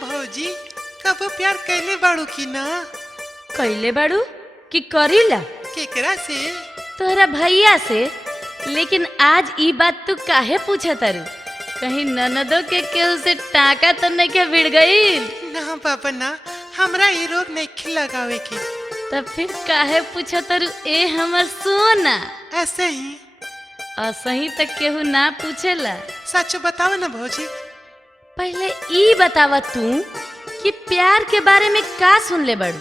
भौजी कबो प्यार कैले बाड़ू की ना? कैले बाड़ू कि करीला? केकरा से? तोहरा भैया से। लेकिन आज ई बात तू काहे पूछा तारू? कहीं ननदों के केहू से टाका तो नहीं के भिड़ गई? ना बाबा ना, हमरा ये रोग नहीं लगावे की। तब फिर काहे पूछा तारू ए हमर सोना? ऐसे ही। असही तक केहू ना पूछेला। सच बताओ ना भौजी। पहले ई बतावा तू कि प्यार के बारे में का सुन ले बड़ू?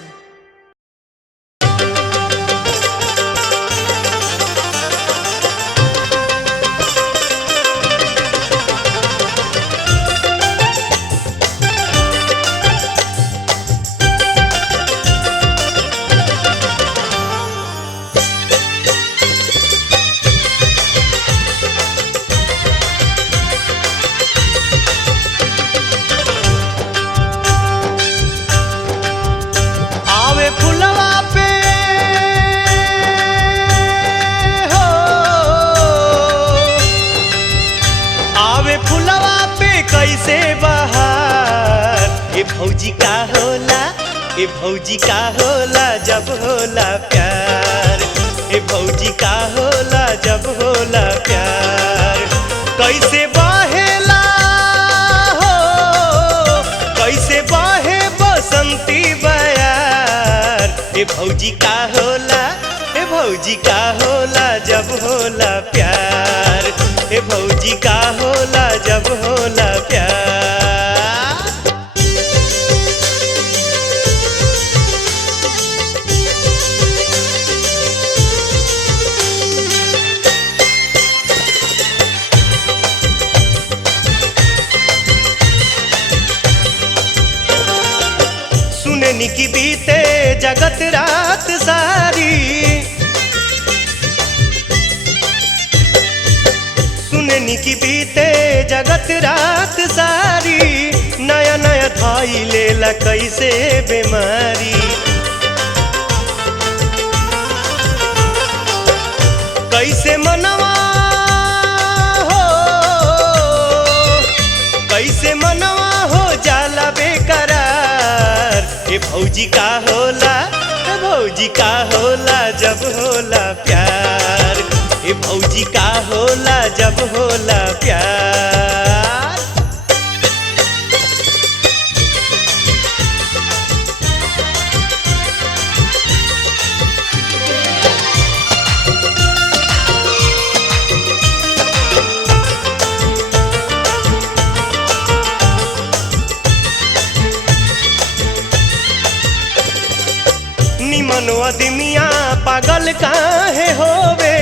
कैसे बहार ए भौजी का होला, ए भौजी का होला जब होला प्यार, ए भौजी का होला जब होला प्यार। कैसे बहेला हो, कैसे बहे बसंती बयार, ए भौजी का होला, ए भौजी का होला जब होला प्यार, ए भौजी का होला जब होला प्यार। सुननी की बीते जगत रात सारी, सुननी की बीते जगत रात सारी, नया नया धाई लेला कैसे बीमारी। कैसे मनवा हो, कैसे मनवा हो जाला बेकरार, ए भौजी का होला, ए भौजी का होला जब होला प्यार, ए भौजी का होला जब होला प्यार। निमन अदमिया पागल काहे होवे,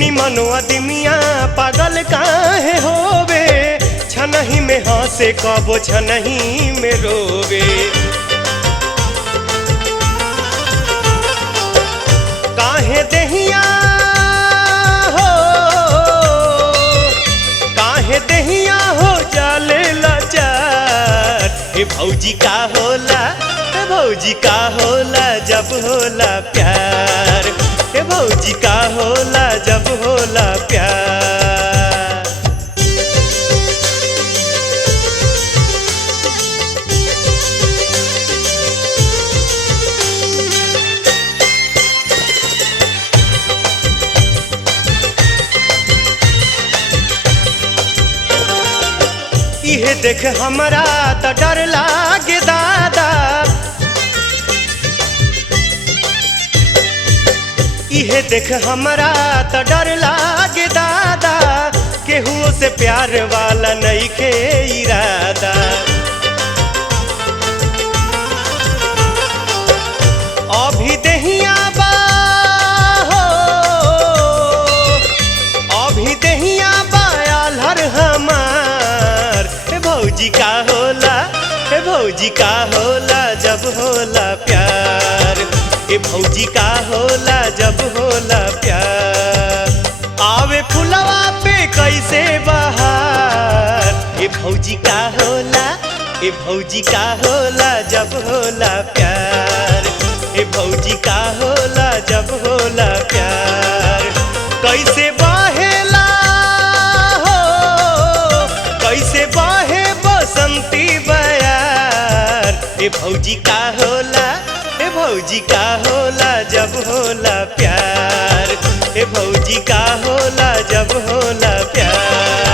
निमन अदमिया पागल काहे होवे, छनही में हंसे कबो छनही में रोवे। काहे देहिया हो, काहे देहिया हो जाले लाचार, ए भौजी का होला, ए भौजी का होला जब होला प्यार, ए भौजी का होला जब होला प्यार। इहे देख हमरा त डर लागे दादा, इहे देख हमरा त डर लागे दादा, केहू से प्यार वाला नइखे इरादा। अभी देहिया बा हो, अभी देहिया बा आल्हर हमार, ए भौजी का होला, ए भौजी का होला जब होला प्यार, ए भौजी का होला जब होला प्यार। आवे फुलवा पे कैसे बहार, ए भौजी का होला, ए भौजी का होला जब होला प्यार, ए भौजी का होला जब होला प्यार। कैसे बहेला हो, ए भौजी का होला, ए भौजी का होला जब होला प्यार, ए भौजी का होला जब होला प्यार।